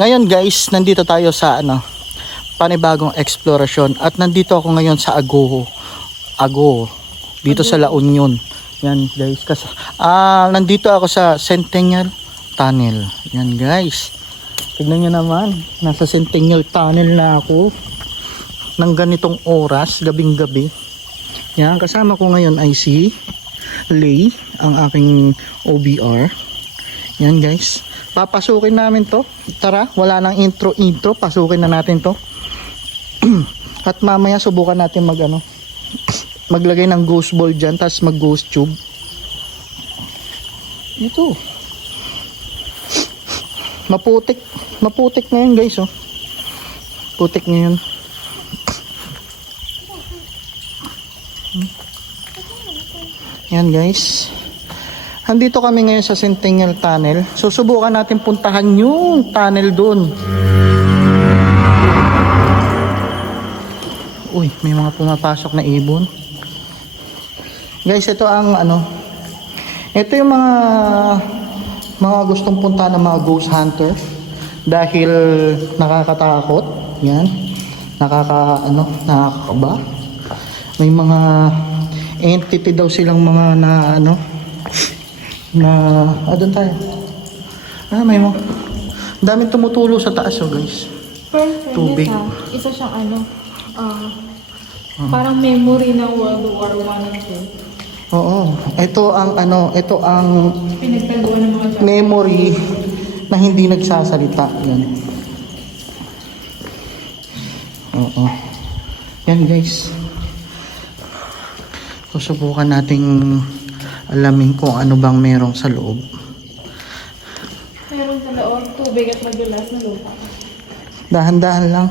Ngayon guys, nandito tayo sa ano, panibagong eksplorasyon at nandito ako ngayon sa Agoho. Agoho. Dito sa La Union. Yan guys, kasi ah nandito ako sa Centennial Tunnel. Yan guys. Tignan niyo naman, nasa Centennial Tunnel na ako ng ganitong oras, gabing-gabi. Yan, kasama ko ngayon ay si Lay, ang aking OBR. Yan guys. Papasukin namin to. Tara, wala nang intro intro. Pasukin na natin to. At mamaya subukan natin mag ano, maglagay ng ghost ball dyan, tapos mag ghost tube. Ito. Maputik. Maputik ngayon guys oh. Putik ngayon. Yan guys. Andito kami ngayon sa Centennial Tunnel. Susubukan natin puntahan yung tunnel doon. Uy, may mga pumapasok na ibon. Guys, ito ang ano. Ito yung mga mga gustong punta ng mga ghost hunter dahil nakakatakot. Yan. Nakaka ano, nakakaba. May mga entity daw silang mga na ano na ah, doon tayo. Ah, may mga daming tumutulo sa taas oh guys. Perfect. Tubig. Isa, isa siyang ano, ah, parang memory ng World War One and Two. Oo. Ito ang ano, ito ang Pinagtaguan ng mga Japanese. memory na hindi nagsasalita. Yan. Oo. Yan guys. Susubukan nating alamin kung ano bang merong sa loob. Meron sa loob, tubig at madulas na lupa. Dahan-dahan lang.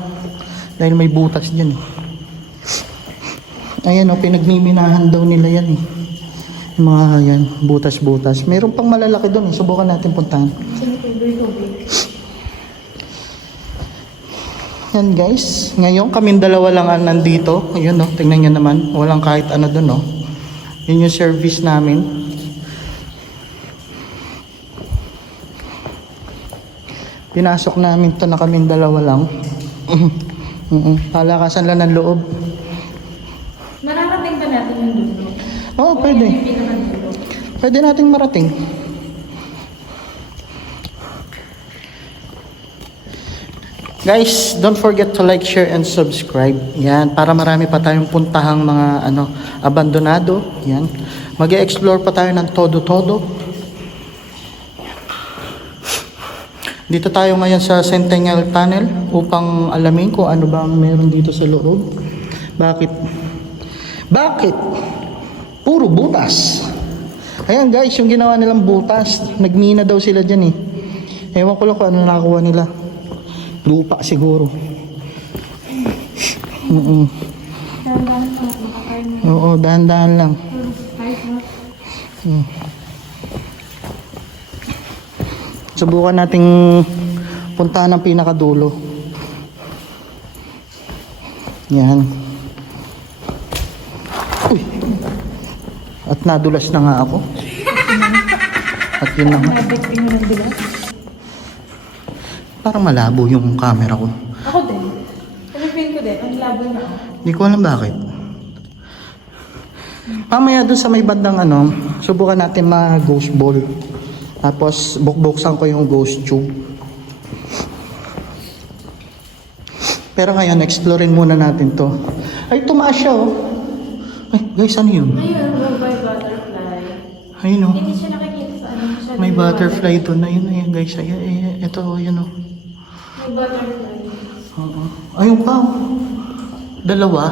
Dahil may butas dyan. Ayan o, pinagmiminahan daw nila yan eh. Yung Mga yan, butas-butas. Meron pang malalaki doon eh. Subukan natin puntahan. Yan guys, ngayon kaming dalawa lang ang nandito. Ayun no, tingnan nyo naman. Walang kahit ano doon no. Yun yung service namin. Pinasok namin to na kaming dalawa lang. Mm Palakasan lang ng loob. Nararating ba natin yung dulo? Oo, O pwede. Pwede nating marating. Guys, don't forget to like, share, and subscribe. Yan, para marami pa tayong puntahang mga ano, abandonado. Yan. mag explore pa tayo ng todo-todo. Dito tayo ngayon sa Centennial Tunnel upang alamin kung ano bang meron dito sa loob. Bakit? Bakit? Puro butas. Ayan guys, yung ginawa nilang butas, nagmina daw sila dyan eh. Ewan ko lang kung ano nakakuha nila. Lupa siguro. Mm mo. Oo, dahan-dahan lang. Mo. Subukan nating puntahan ang pinakadulo. Yan. Uy. At nadulas na nga ako. At yun na nga. Ng dulas. Parang malabo yung camera ko. Ako din. Feel ko din, ang labo na ako. Hindi ko alam bakit. Mamaya doon sa may bandang ano, subukan natin ma-ghost ball. Tapos bukbuksan ko yung ghost tube. Pero ngayon, explorein muna natin to. Ay, tumaas siya oh. Ay, guys, ano yun? Ayun, by butterfly. Ayun oh. Hindi siya nakikita sa ano. Siya May butterfly doon. Ayun, ayun guys. Ayun, ayun. Ito, ayun oh. Oo. Ayun pa oh. Dalawa.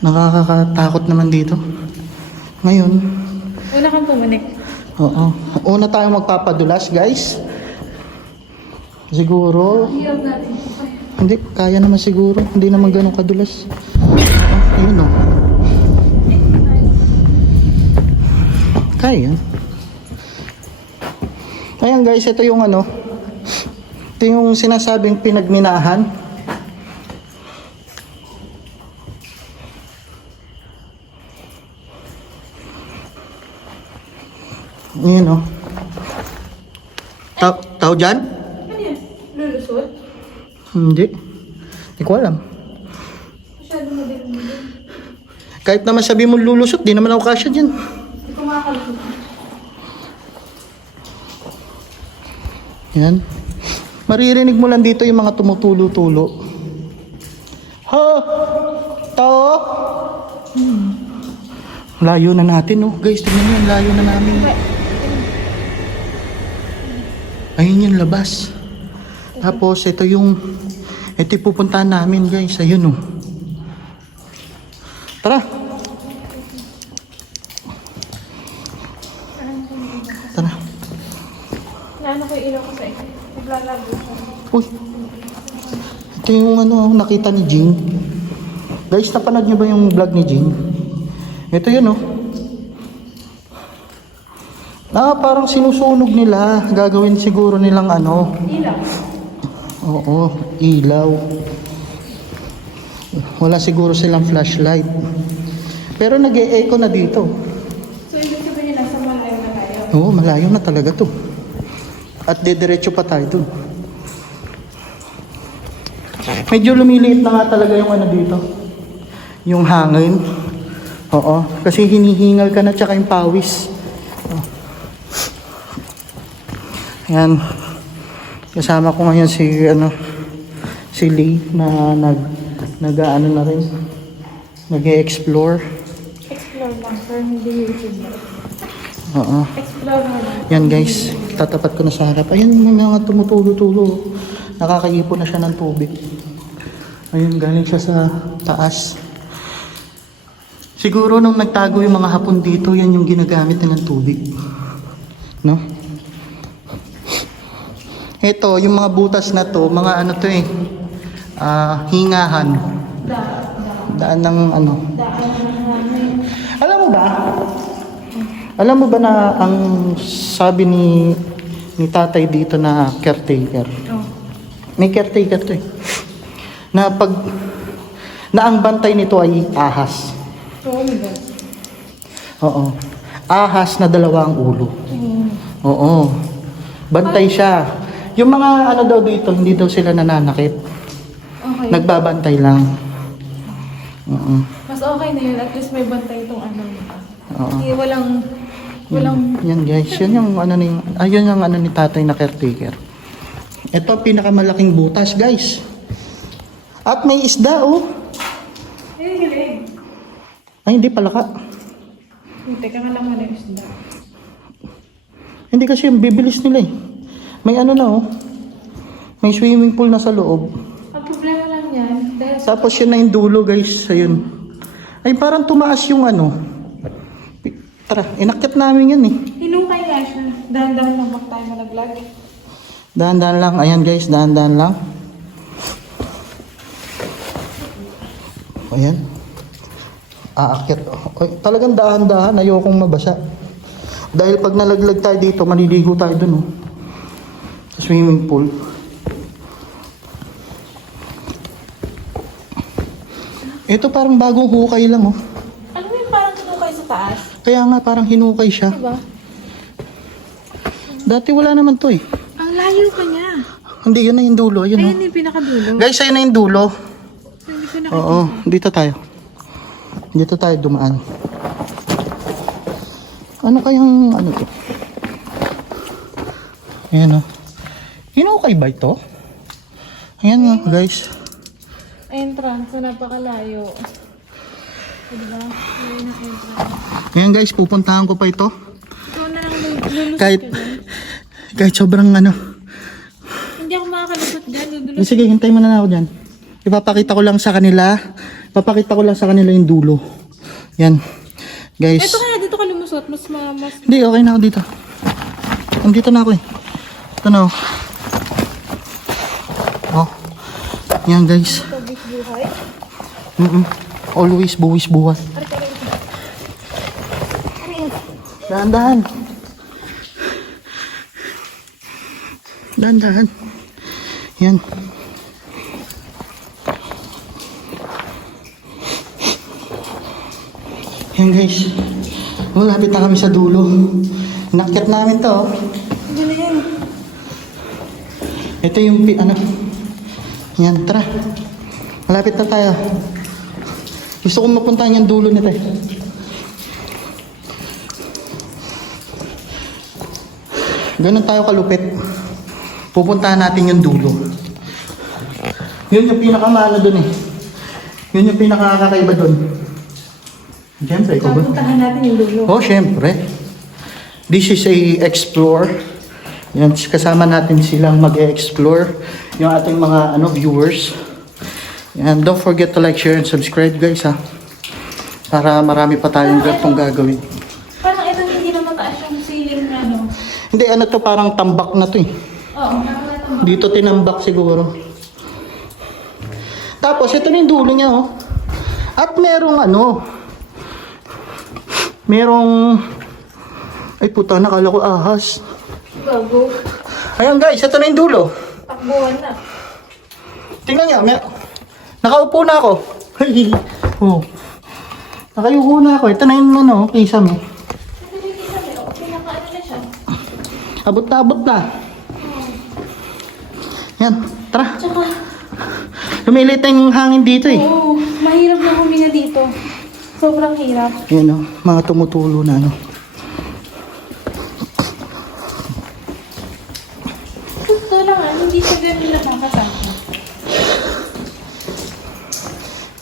Nakakatakot naman dito. Ngayon, Una kang pumanik. Oo. Una tayo magpapadulas, guys. Siguro, hindi, kaya naman siguro. Hindi naman ganun kadulas. Oo, ayun o. Kaya yan. Guys, ito yung ano. Ito yung sinasabing pinagminahan. Ayan o. Tao dyan? Ano yan? Lulusot? Hindi. Hindi ko alam. Masyado madilim mo din. Kahit naman sabi mo lulusot, di naman ako kasya dyan. Hindi ko makakalusot. Yan. Maririnig mo lang dito yung mga tumutulo-tulo. Ha? Tao? Layo na natin, oh. Guys, tingnan nyo, ang layo na namin. Ayun yung labas. Tapos, ito yung, ito yung pupuntahan namin, guys. Ayun, oh. Tara. Naano ko yung ilaw ko sa iyo. Naglalago ko. Uy. Ito yung ano, nakita ni Jing. Guys, napanood nyo ba yung vlog ni Jing? Ito yun, oh. Ah, parang sinusunog nila. Gagawin siguro nilang ano. Ilaw. Oo, ilaw. Wala siguro silang flashlight. Pero nag echo na dito. So, ibig sabihin nasa malayo na tayo. Oo, malayo na talaga to. At didiretso pa tayo dun. Medyo lumiliit na nga talaga yung ano dito. Yung hangin. Oo. Kasi hinihingal ka na tsaka yung pawis. Oh. Yan. Kasama ko ngayon si ano si Lee na nag nag ano na rin nag-explore. Explore lang, pero hindi YouTube. Oo. Explore lang. Yan guys, tatapat ko na sa harap. Ayan yung mga tumutulo-tulo. Nakakaipon na siya ng tubig. Ayun, galing siya sa taas. Siguro nung nagtago yung mga hapon dito, yan yung ginagamit nilang tubig. No? Ito, yung mga butas na to, mga ano to eh, ah, hingahan. Daan ng ano. Alam mo ba? Alam mo ba na ang sabi ni ni tatay dito na caretaker? Oh. May caretaker to eh. Na pag na ang bantay nito ay ahas. God. Oo. Ahas na dalawa ang ulo. Oo. Bantay siya. Yung mga ano daw dito, hindi daw sila nananakit. Okay. Nagbabantay lang. Oo. Mas okay na yun. At least may bantay itong ano. Oo. Hindi, walang... Walang... Yan guys, yan yung ano ni ayun yung ano ni tatay na caretaker. Ito ang pinakamalaking butas, guys. At may isda oh. Ay hindi pala ka. Hindi, teka nga lang na yung isda. Hindi kasi yung bibilis nila eh. May ano na oh. May swimming pool na sa loob. Ang problema lang yan, dahil Tapos yun na yung dulo guys, ayun. Ay parang tumaas yung ano. Tara, inakyat namin yan eh. hinukay nga siya. Dahan-dahan bak tayo mag-vlog. Dahan-dahan lang. Ayan guys, dahan-dahan lang. Ayan. Aakyat. Ay, talagang dahan-dahan. Ayokong mabasa. Dahil pag nalaglag tayo dito, maliligo tayo dun. Oh. Sa swimming pool. Ito parang bagong hukay lang oh. Ano yung parang hinukay sa taas? Kaya nga parang hinukay siya. Diba? Dati wala naman to eh. Ang layo pa niya. Hindi, yun na yung dulo. Ayun oh. Ayan yung pinakadulo. Guys, ayun na yung dulo. Hindi ko na... Oo, dito tayo. Dito tayo dumaan. Ano kayang ano to? Ayan o. Hinukay ba ito? Ayan nga guys. Entrance na napakalayo. Diba? Ayan ang entrance. Ayan guys, pupuntahan ko pa ito. Ikaw na lang lul- lulusot Kahit- ka. Kahit sobrang ano. Hindi ako makakalusot dyan. Sige, hintay mo na ako dyan. Ipapakita ko lang sa kanila. Ipapakita ko lang sa kanila yung dulo. Yan. Guys. Ito kaya dito ka lumusot. Mas ma... Mas... Hindi, okay na ako dito. Nandito na ako eh. Ito na oh. Oh. Yan guys. Buhay. Mm Always buwis buhat. Dahan-dahan. Dahan-dahan. Yan. Yan guys. Malapit na kami sa dulo. Nakyat namin to. oh. Galing. Ito yung, pi- ano, yan, tara. Malapit na tayo. Gusto kong mapuntahan yung dulo nito eh. Ganun tayo kalupit. Pupuntahan natin yung dulo. Yun yung pinakamano dun eh. Yun yung pinakakakaiba dun. Siyempre, ikaw ba? Pupuntahan natin yung dulo. Oh, syempre. This is a explore. Yan, kasama natin silang mag-explore yung ating mga ano viewers. And don't forget to like, share, and subscribe guys ha. Para marami pa tayong gatong gagawin. Parang ito hindi na mataas yung ceiling na ano. Hindi, ano to parang tambak na to eh. Dito tinambak siguro. Tapos ito na yung dulo niya oh. At merong ano. Merong ay puta, nakala ko ahas. Gago. Ayan guys, ito na yung dulo. Takbuhan na. Tingnan niyo, may... nakaupo na ako. Oh. Nakayuko na ako. Ito na yung ano, kisa mo. Pinakaano na siya. Abot na abot na. Yan, tara. Tsaka, Lumilit na yung hangin dito eh. oo, mahirap na huminga dito. Sobrang hirap. Yan o, mga tumutulo na ano. Gusto lang ah, hindi siya ganun nakakasama.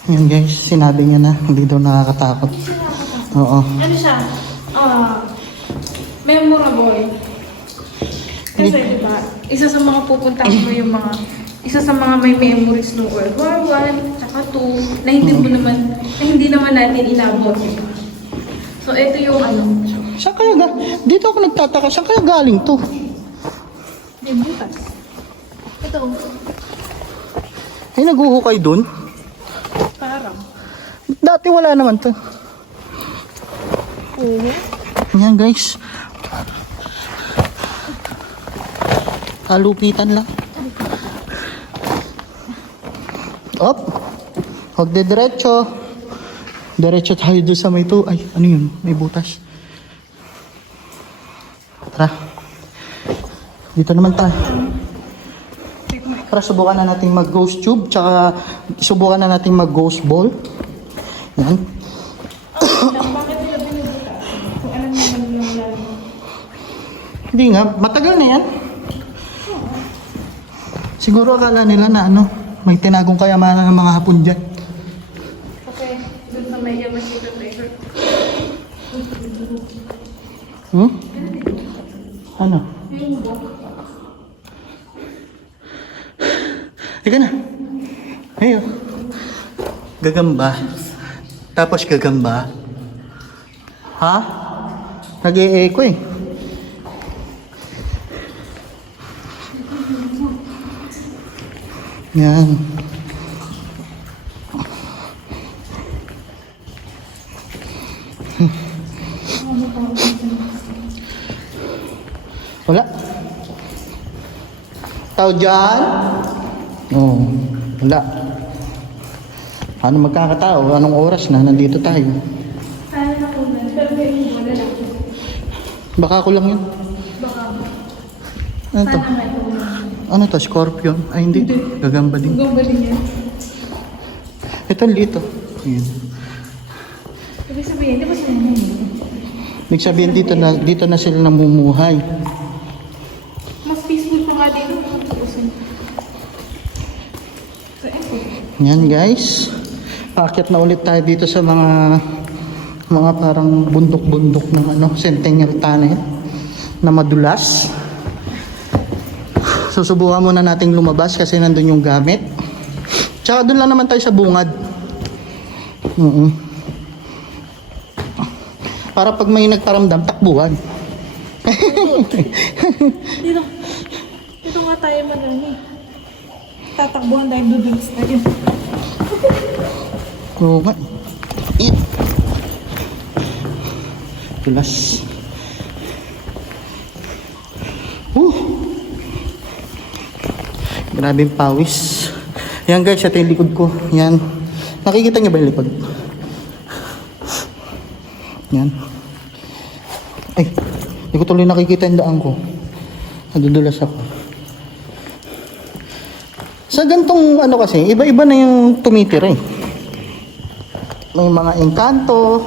Yan guys, sinabi niya na, hindi daw nakakatakot. Hindi siya nakakasama. Oo. Ano siya? Ah, memorable. Kasi diba, isa sa mga pupuntahan mo yung mga isa sa mga may memories ng World War One, tsaka two, na hindi mo naman, na hindi naman natin inabot. diba? So, ito yung ano, Saan kaya ga? Dito ako nagtataka, saan kaya galing to? may butas. Ito, Ay, naguhukay dun? parang. Dati wala naman to. Oo. Yan guys. Kalupitan lang. Op. Huwag de diretso. Diretso tayo doon sa may to. Ay, ano yun? May butas. Tara. Dito naman tayo. Tara, subukan na natin mag-ghost tube. Tsaka, subukan na natin mag-ghost ball. Yan. Hindi nga, matagal na yan. Siguro akala nila na ano, may tinagong kayamanan ng mga hapon dyan. Kasi, dun sa may Yamashita Treasure. Hmm? Ano? Book. Ika na. Ayo. Gagamba. Tapos gagamba. Ha? Nag-e-echo eh. Yan. Wala. Tao dyan? Oo. wala. Paano magkakatao? Anong oras na? Nandito tayo. Baka ako lang yun. Baka. Ano to? Sana. Ano to? Scorpion? Ay hindi. Gagamba din. Gumba din yan. Ito lito. Yun. Ibig sabihin, di ba mga Ibig sabihin dito na, dito na sila namumuhay. Mas peaceful pa nga dito. Yan guys. Paakyat na ulit tayo dito sa mga mga parang bundok-bundok ng ano, Centennial Tunnel na madulas. Susubukan muna nating lumabas kasi nandun yung gamit. Tsaka doon lang naman tayo sa bungad. Oo. Para pag may nagparamdam, takbuhan. Dito. Dito nga tayo manun eh. Tatakbuhan dahil dudulis tayo. Oo nga. Tulas. Grabing pawis. Yan guys, ito yung likod ko. Yan. Nakikita niyo ba yung likod? Yan. Ay, hindi ko tuloy nakikita yung daan ko. Nadudulas ako. Sa gantong ano kasi, iba-iba na yung tumitira eh. May mga engkanto,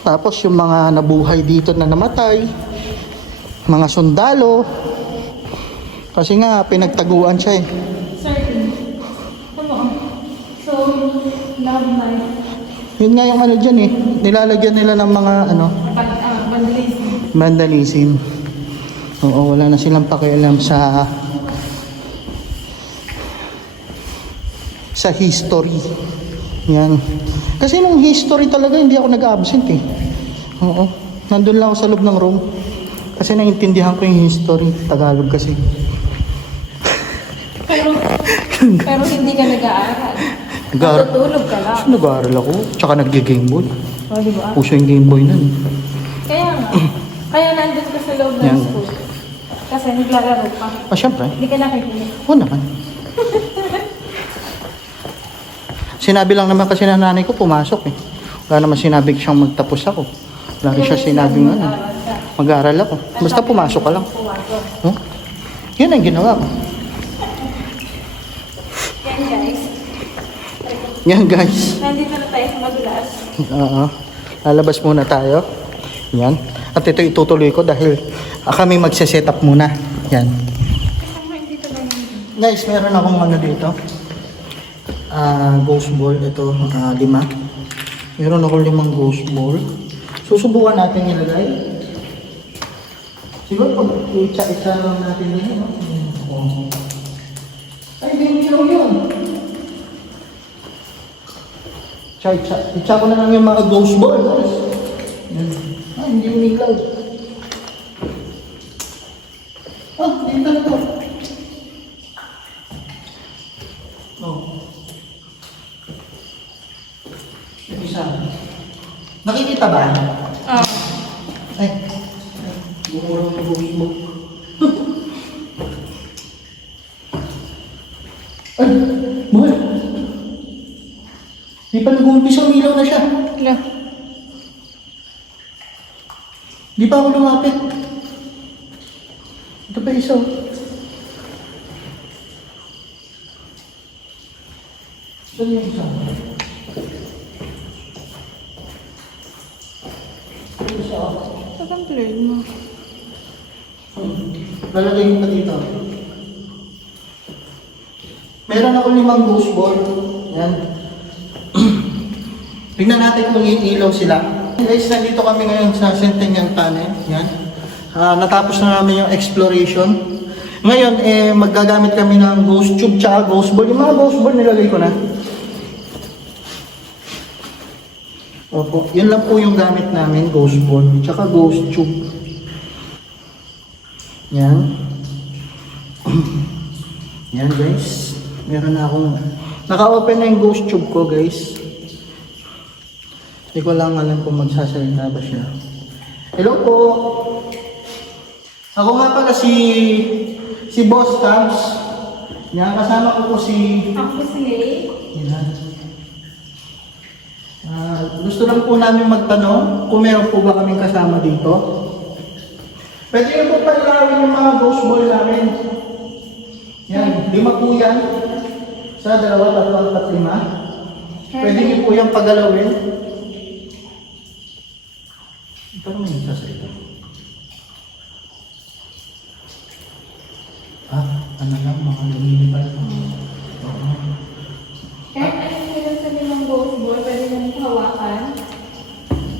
tapos yung mga nabuhay dito na namatay, mga sundalo. Kasi nga, pinagtaguan siya eh. Certain. Ano? So, love life. Yun nga yung ano dyan eh, nilalagyan nila ng mga ano, ah, vandalism. vandalism. Oo, wala na silang pakialam sa sa history. Yan. Kasi nung history talaga, hindi ako nag-absent eh. Oo. Nandun lang ako sa loob ng room. Kasi naiintindihan ko yung history. Tagalog kasi. Pero, hindi ka nag-aaral. Nag-aaral. Natutulog ka lang. Nag-aaral ako. Tsaka nag-game boy. O, di ba? Puso yung game boy nun. Kaya nga. Kaya nandun ka sa loob ng Yan. school. Kasi naglalaro ka. Ah, syempre. Hindi ka nakikinig. Oo naman. Sinabi lang naman kasi ng nanay ko, pumasok eh. Wala naman sinabi siyang magtapos ako. Wala rin siya sinabing ano, Mag-aaral ako. Basta pumasok ka lang. Pumasok. Huh? Yun ang ginawa ko. Yan guys. Yan guys. Nandito na tayo sa madulas. Oo. Lalabas muna tayo. Yan. At ito itutuloy ko dahil ah, kami magse-set up muna. Yan. Dito na yun. Guys, meron akong ano dito. Ah, ghost ball. Ito, ah, lima. Meron ako limang ghost ball. Susubukan natin ilagay. Siguro pag isa-isa lang natin? Oo. Ay, hindi ilaw yun. Tsa, tsa, itsa ko na lang yung mga ghost ball. guys. Yan. Ah, hindi umilaw. Ah, dito na to. Oh. Yung isa. Nakikita ba? Ah. Ay. Bumurong yung buwi mo. Ay, mahal. Di pa nag-uumpisa, umilaw na siya. Hello. Di pa ako lumapit. Ito pa isa. oh. Saan yung isa? Yung isa. oh. Saan ang plane mo? Lalagay ko pa dito. Meron ako limang ghost ball. Yan. Tingnan natin kung iilaw sila. Guys, nandito kami ngayon sa Centennial Tunnel. Yan. Ah, natapos na namin yung exploration. Ngayon, eh, maggagamit kami ng ghost tube tsaka ghost ball. Yung mga ghost ball nilagay ko na. Opo, yun lang po yung gamit namin, ghost ball, tsaka ghost tube. Yan. Yan guys. Meron na akong... Naka-open na yung ghost tube ko guys. Hindi ko lang alam kung magsasalita ba siya. Hello po! Ako nga pala si... Si Boss Tabs. Yan, kasama ko po si... Ako si Lay. Yan. Ah, gusto lang po namin magtanong kung meron po ba kaming kasama dito. Pwede niyo po pailawin yung mga ghost ball namin. Yan, lima po yan. Sa dalawa, tatlo, apat, lima. Pwede niyo po yung pagalawin. Parang may isa sa ito. Ah, ano lang, mga lumilipad. Oo. Kahit ano meron sa limang ghost ball, pwede namin hawakan.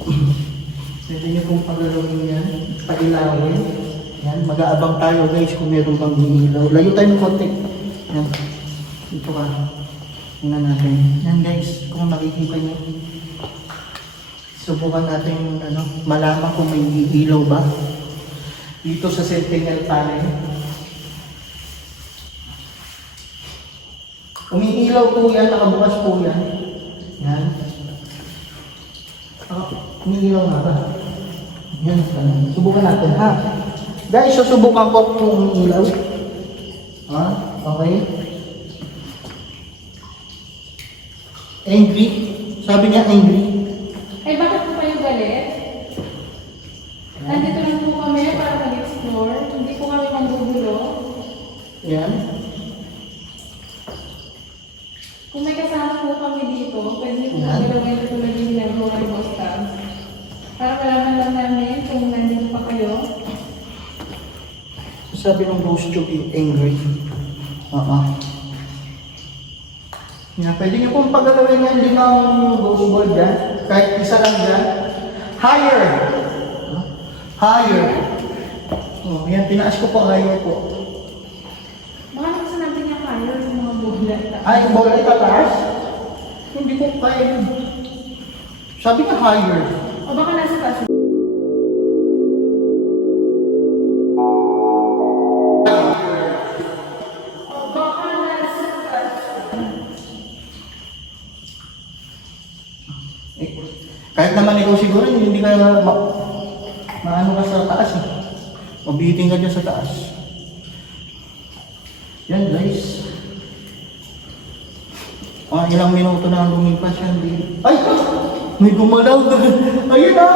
Pwede niyo pong pagalawin yan, pailawin. Yan, mag-aabang tayo guys kung meron bang ilaw. Layo tayo ng konti. Yan. Dito ka. Tingnan natin. Yan guys, kung nakikita niyo. Subukan natin ano, malaman kung may ilaw ba. Dito sa Centennial Tunnel. Umiilaw po yan, nakabukas po yan. Yan. Ah, umiilaw nga ba? Yan, subukan natin ha. Guys, susubukan ko kung umiilaw. Ha? Okay? Angry? Sabi niya angry. Lord. Hindi po kami manggugulo. Yan. Kung may kasama po kami dito, pwede niyo po kami gawin ito na yung ng mga staff. Para malaman lang namin kung nandito pa kayo. Sabi ng boss to be angry. Oo. Uh-uh. Yeah, pwede niyo pong pagalawin yan din ng bubble dyan. Kahit isa lang dyan. Higher! Higher! Oh, yan, tinaas ko po higher po. Baka naman sa natin niya kaya yung mga bola. Ay, bola itataas? Hindi ko kaya yun. Sabi niya higher. O baka nasa taas. O baka nasa taas. Eh, kahit naman ikaw siguro, hindi ka ma, maano ka sa taas eh. Mabiting ka dyan sa taas. Yan guys. Mga ilang minuto na ang lumipas yan. Ay! May gumalaw. Ayun na!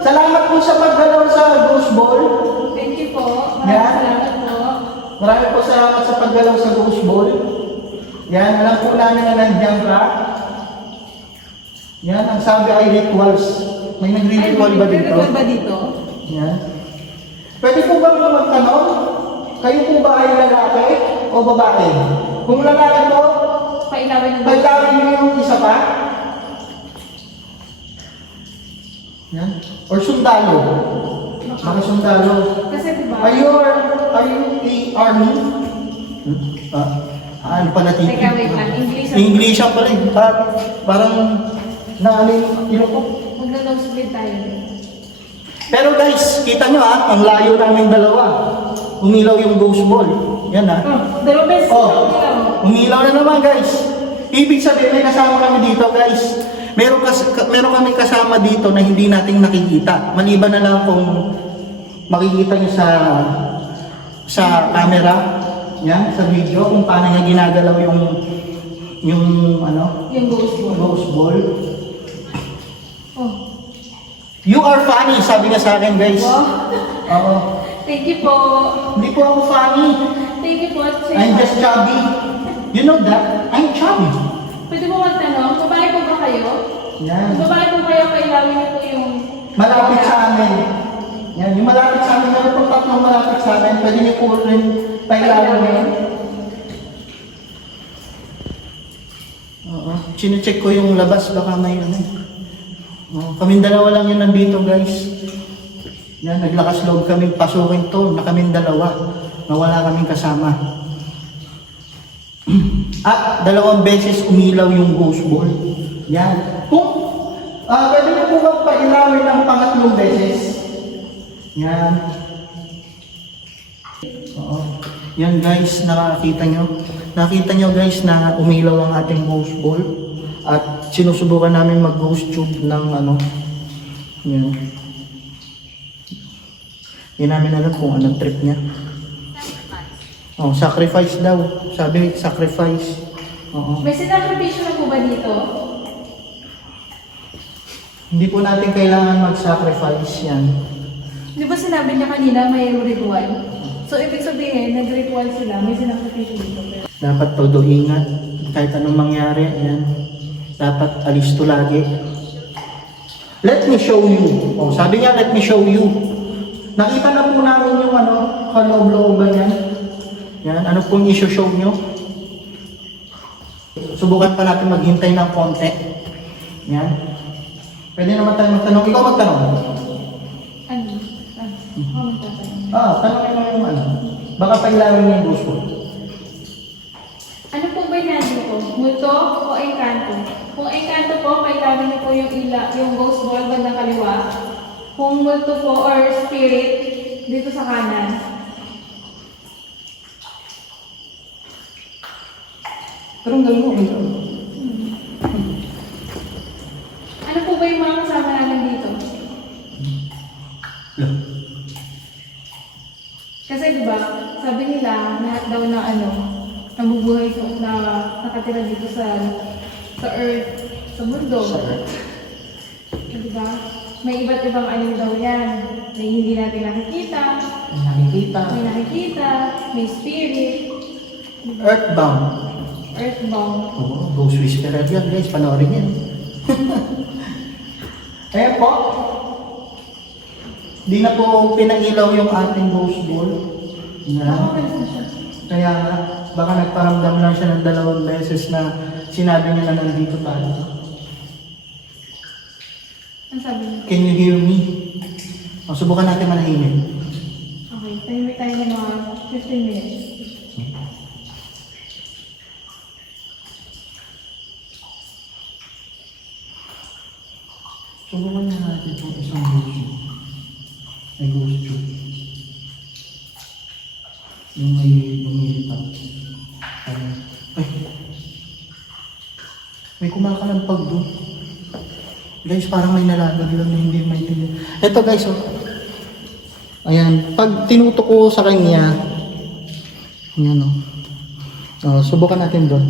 Salamat po sa paggalaw sa ghost ball. Thank you po. Maraming Yeah. salamat po. Marami po salamat sa paggalaw sa ghost ball. Yan, alam po namin na nandiyan ka. Yan, ang sabi ay rituals. May nagre-ritual ba dito? Ritual ba dito? Yan. Pwede po ba mga magtanong? Kayo po ba ay lalaki o babae? Kung lalaki po, Pailawin niyo yung isa pa. Yan. Or sundalo. Mga sundalo. Kasi diba? Are you, are you a army? Hmm? Ah, ano pala titi? Teka, wait lang. English. English ang pala. eh. Parang, parang na ano yung tino ko. Magna-nosebleed tayo. Pero guys, kita nyo ha, ang layo namin dalawa. Umilaw yung ghost ball. Yan ha. Oh, dalawang beses Oh, umilaw. na naman guys. Ibig sabihin, may kasama kami dito guys. Meron, kas meron kami kasama dito na hindi nating nakikita. Maliban na lang kung makikita nyo sa sa camera, yan, sa video, kung paano niya ginagalaw yung yung ano, Yung ghost ball. ghost ball. You are funny, sabi niya sa akin guys. Wow. Oo. Thank you po. Hindi po ako funny. Thank you po. I'm just chubby. You know that? I'm chubby. Pwede mo magtanong, babae po ba kayo? Yan. Babae po kayo, kailawin niyo po yung... Malapit sa amin. Yan, yung malapit sa amin, meron pong tatlong malapit sa amin. Pwede niyo po rin pailawin yun. Oo. Sinecheck ko yung labas, baka may ano. Oo, kaming dalawa lang yun nandito, guys. Yan, naglakas loob kami pasukin to, na kaming dalawa. Na wala kaming kasama. At dalawang beses umilaw yung ghost ball. Yan. Kung ah pwede niyo po bang pailawin ng pangatlong beses? Yan. Oo. Yan guys, nakakita nyo. Nakita nyo guys na umilaw ang ating ghost ball. At sinusubukan namin mag-ghost tube ng ano. Yun. Hindi namin alam kung anong trip niya. Oh, sacrifice daw. Sabi, sacrifice. Oo. May sinakripisyo na po ba dito? Hindi po natin kailangan mag-sacrifice yan. Di ba sinabi niya kanina may ritual? So, ibig sabihin, nag-ritual sila, may sinakripisyo dito. Dapat todo ingat. Kahit anong mangyari, ayan. Dapat alisto lagi. Let me show you. Oh, sabi niya, let me show you. Nakita na po namin yung ano, kaloob-looban yan. Yan, ano pong issue-show nyo? Subukan pa natin maghintay ng konti. Yan. Pwede naman tayo magtanong. Ikaw magtanong. Ano? Ah, ako magtatanong. Ah, tanongin mo yung ano. Baka pailawin mo yung gusto. Ano po ba yung nandito ko? Multo o engkanto? Kung engkanto po, kailangan niyo po yung, ila, yung ghost ball bandang kaliwa. Kung multo po or spirit, dito sa kanan. Pero ang galing mo, ikaw. Ano po ba yung mga kasama namin dito? Kasi di ba, sabi nila, lahat daw na ano, nabubuhay po na nakatira dito sa sa earth, sa mundo. Sa earth. Di ba? May iba't ibang ano daw yan. May hindi natin nakikita, Ang nakikita. may nakikita, may spirit, Earthbound. earthbound. Oo, Ghost Whisperer yan guys, panoorin yan. Ayan po. Di na po pinailaw yung ating ghost ball. Yan. Kaya nga, baka nagparamdam lang siya ng dalawang beses na sinabi niya na nandito tayo. Ang sabi niya? Can you hear me? O, subukan natin manahimik. Okay, tayo tayo ng mga 15 minutes. Subukan na natin itong isang ghost. May tube. Yung may kumakalampag doon. Guys, parang may nalagag lang na hindi may tingin. Ito guys, oh. Ayan, pag tinutok ko sa kanya, ayan oh. Oh, subukan natin doon.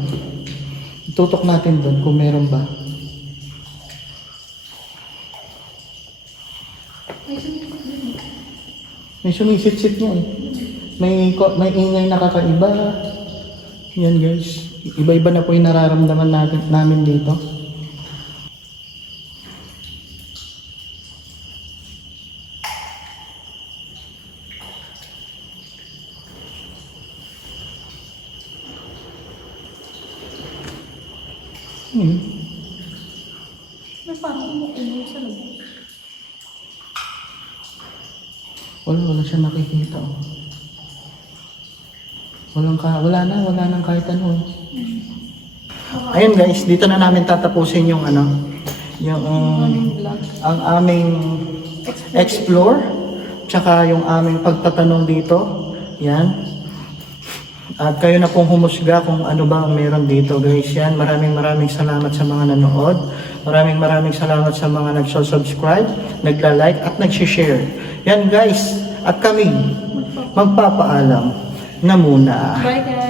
Tutok natin doon kung meron ba. May sumisit-sit niya eh. May, may ingay na kakaiba. Yan guys. Iba-iba na po yung nararamdaman natin, namin dito. Hmm. May parang umuulo sa loob. Wala, wala siya nakikita. Oh. Walang ka, wala na, wala nang kahit ano. Ayun guys, dito na namin tatapusin yung ano, yung um, ang aming explore, tsaka yung aming pagtatanong dito. Yan. At kayo na pong humusga kung ano ba ang meron dito guys. Yan, maraming maraming salamat sa mga nanood. Maraming maraming salamat sa mga nagso-subscribe, nagla-like at nag-share. Yan guys, at kami magpapaalam na muna. Bye guys!